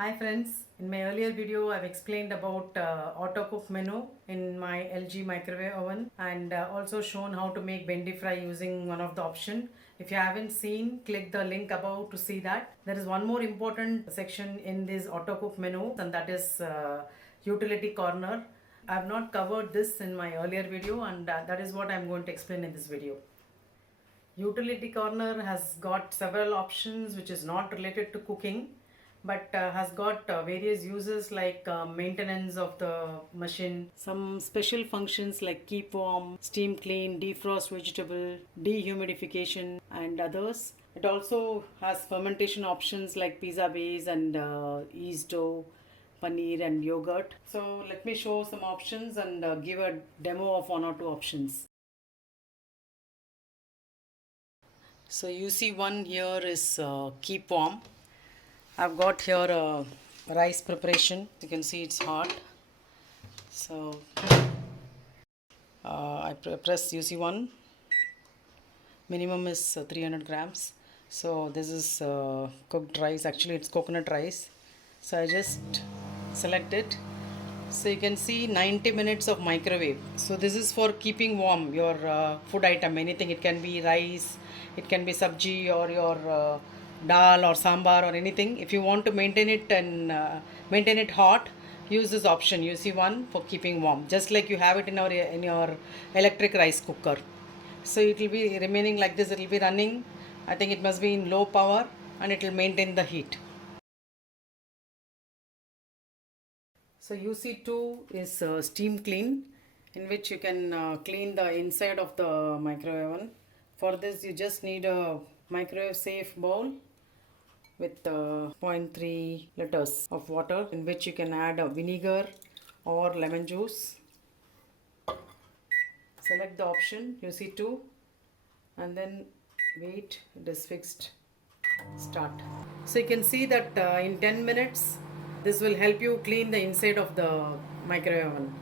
Hi friends, in my earlier video I've explained about Autocook menu in my LG microwave oven and also shown how to make bendy fry using one of the option. If you haven't seen, click the link above to see that. There is one more important section in this Autocook menu and that is utility corner. I have not covered this in my earlier video and that is what I'm going to explain in this video. Utility corner has got several options which is not related to cooking but has got various uses like maintenance of the machine, some special functions like keep warm, steam clean, defrost vegetable, dehumidification and others. It also has fermentation options like pizza base and yeast dough, paneer and yogurt. So let me show some options and give a demo of one or two options. So you see one here is keep warm. I've got here rice preparation. You can see it's hot. So I press UC1. Minimum is 300 grams. So this is cooked rice. Actually, it's coconut rice. So I just select it. So you can see 90 minutes of microwave. So this is for keeping warm your food item, anything. It can be rice, it can be sabji or your dal or sambar or anything. If you want to maintain it and maintain it hot, use this option UC1 for keeping warm, just like you have it in your electric rice cooker. So it will be remaining like this. It will be running. I think it must be in low power and it will maintain the heat. So UC2 is steam clean, in which you can clean the inside of the microwave oven. For this you just need a microwave safe bowl with 0.3 liters of water, in which you can add vinegar or lemon juice. Select the option UC2 and then wait, it is fixed, start. So you can see that in 10 minutes this will help you clean the inside of the microwave oven.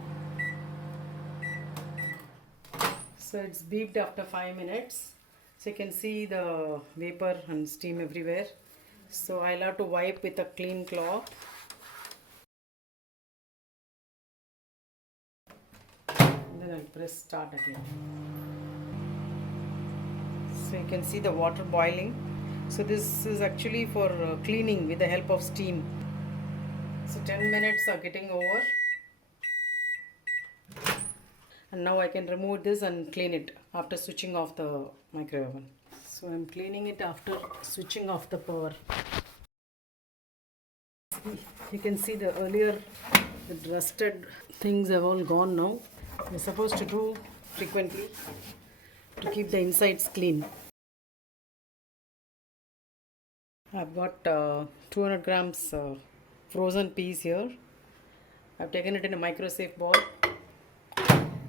So it's beeped after 5 minutes. So you can see the vapor and steam everywhere. So I'll have to wipe with a clean cloth. And then I'll press start again. So you can see the water boiling. So this is actually for cleaning with the help of steam. So 10 minutes are getting over. And now I can remove this and clean it after switching off the microwave oven. So I'm cleaning it after switching off the power. You can see the earlier the rusted things have all gone now. We're supposed to do frequently to keep the insides clean. I've got 200 grams frozen peas here. I've taken it in a micro safe bowl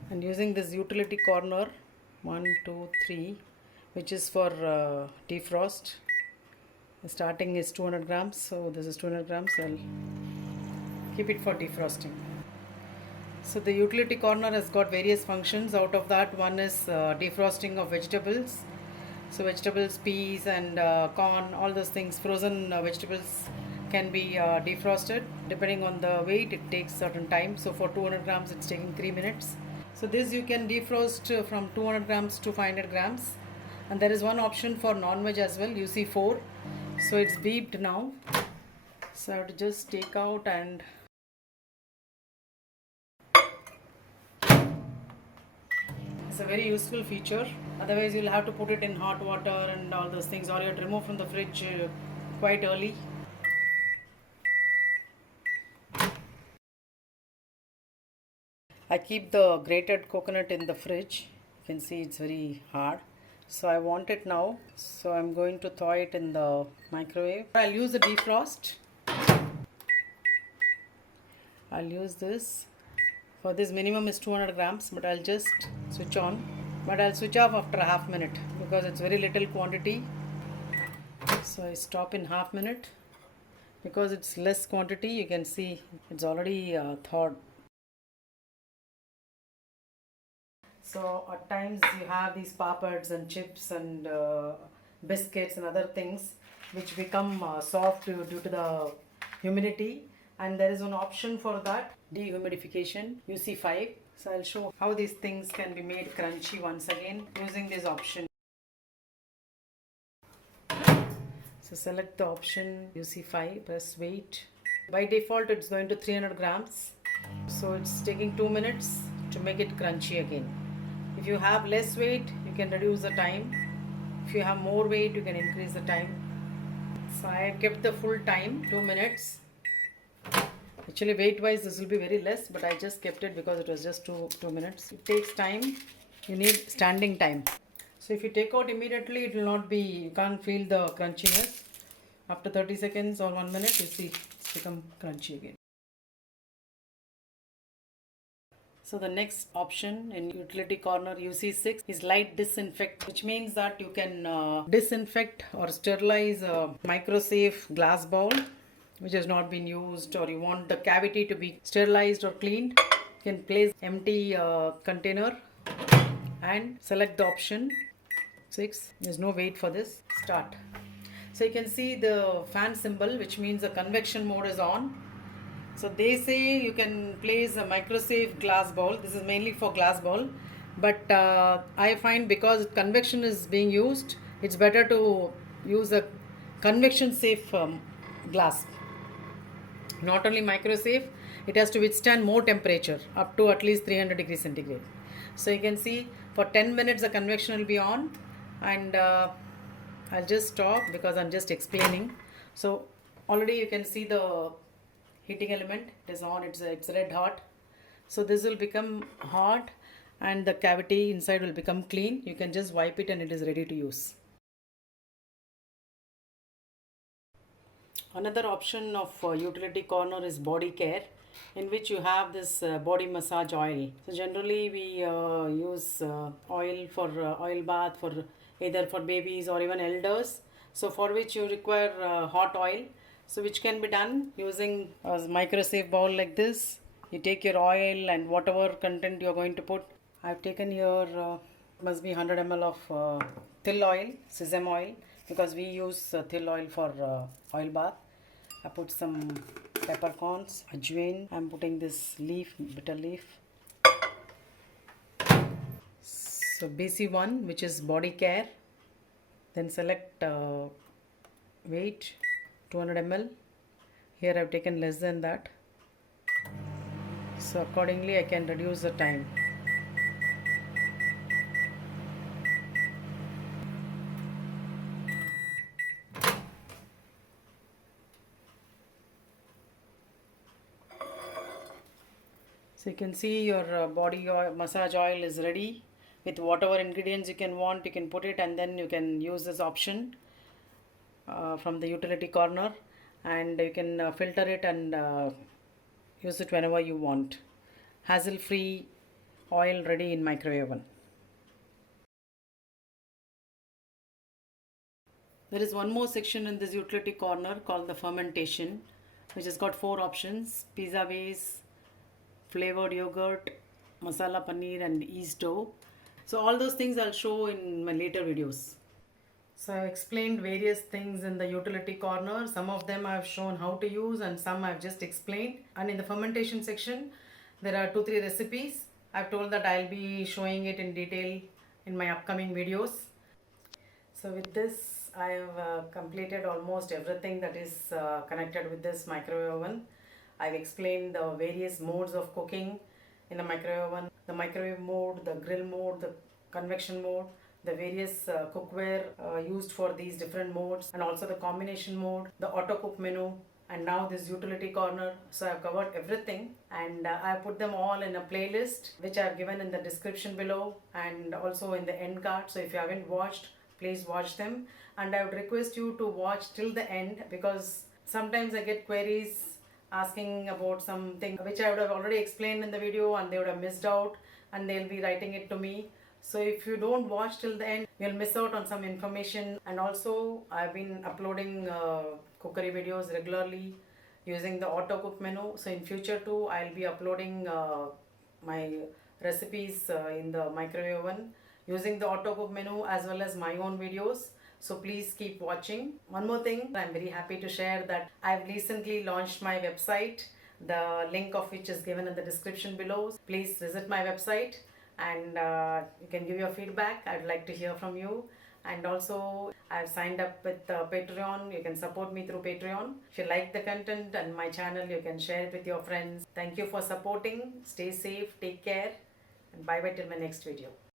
and using this utility corner 1, 2, 3, which is for defrost. The starting is 200 grams, so this is 200 grams. I'll keep it for defrosting. So the utility corner has got various functions. Out of that, one is defrosting of vegetables. So vegetables, peas and corn, all those things, frozen vegetables can be defrosted. Depending on the weight, it takes certain time. So for 200 grams, it's taking 3 minutes. So this you can defrost from 200 grams to 500 grams. And there is one option for non-veg as well, UC4. So it's beeped now. So I have to just take out and it's a very useful feature. Otherwise you'll have to put it in hot water and all those things, or you have to remove from the fridge quite early. I keep the grated coconut in the fridge. You can see it's very hard. So I want it now. So I'm going to thaw it in the microwave. I'll use the defrost. I'll use this. For this minimum is 200 grams, but I'll just switch on. But I'll switch off after a half minute because it's very little quantity. So I stop in half minute. Because it's less quantity, you can see it's already thawed. So at times you have these papads and chips and biscuits and other things which become soft due to the humidity, and there is one option for that, dehumidification, UC5. So I'll show how these things can be made crunchy once again using this option. So select the option UC5, press wait. By default it's going to 300 grams. So it's taking 2 minutes to make it crunchy again. If you have less weight, you can reduce the time. If you have more weight, you can increase the time. So I have kept the full time, 2 minutes. Actually weight wise this will be very less, but I just kept it because it was just 2 minutes. It takes time. You need standing time. So if you take out immediately, it will not be, you can't feel the crunchiness. After 30 seconds or 1 minute, you see it's become crunchy again. So the next option in utility corner UC6 is light disinfect, which means that you can disinfect or sterilize a microsafe glass bowl which has not been used, or you want the cavity to be sterilized or cleaned. You can place empty container and select the option 6. There's no wait for this. Start. So you can see the fan symbol, which means the convection mode is on. So they say you can place a microsafe glass bowl. This is mainly for glass bowl, but I find because convection is being used, it's better to use a convection safe glass. Not only microsafe, it has to withstand more temperature, up to at least 300 degrees centigrade. So you can see for 10 minutes the convection will be on, and I'll just stop because I'm just explaining. So already you can see the heating element, it is on, it's red hot. So this will become hot and the cavity inside will become clean. You can just wipe it and it is ready to use. Another option of utility corner is body care, in which you have this body massage oil. So generally we use oil for oil bath for either for babies or even elders. So for which you require hot oil. So which can be done using a microsafe bowl like this. You take your oil and whatever content you are going to put. I've taken here must be 100 ml of till oil, sesame oil, because we use till oil for oil bath. I put some peppercorns, ajwain. I'm putting this leaf, bitter leaf. So basic one, which is body care. Then select weight 200 ml. Here I've taken less than that. So accordingly I can reduce the time. So you can see your body oil, massage oil is ready. With whatever ingredients you can want, you can put it, and then you can use this option from the utility corner, and you can filter it and use it whenever you want. Hassle free oil ready in microwave oven. There is one more section in this utility corner called the fermentation, which has got 4 options: pizza base, flavored yogurt, masala paneer, and yeast dough. So all those things I'll show in my later videos. So I've explained various things in the utility corner. Some of them I've shown how to use and some I've just explained. And in the fermentation section, there are 2-3 recipes. I've told that I'll be showing it in detail in my upcoming videos. So with this, I've completed almost everything that is connected with this microwave oven. I've explained the various modes of cooking in the microwave oven, the microwave mode, the grill mode, the convection mode, the various cookware used for these different modes, and also the combination mode, the auto cook menu, and now this utility corner. So I've covered everything, and I put them all in a playlist which I've given in the description below and also in the end card. So if you haven't watched, please watch them, and I would request you to watch till the end, because sometimes I get queries asking about something which I would have already explained in the video and they would have missed out, and they'll be writing it to me. So if you don't watch till the end, you'll miss out on some information. And also I've been uploading cookery videos regularly using the Autocook menu. So in future too, I'll be uploading my recipes in the microwave oven using the Autocook menu as well as my own videos. So please keep watching. One more thing, I'm very happy to share that I've recently launched my website, the link of which is given in the description below. Please visit my website and you can give your feedback. I'd like to hear from you. And also, I've signed up with Patreon. You can support me through Patreon. If you like the content and my channel, you can share it with your friends. Thank you for supporting. Stay safe, take care, and bye bye till my next video.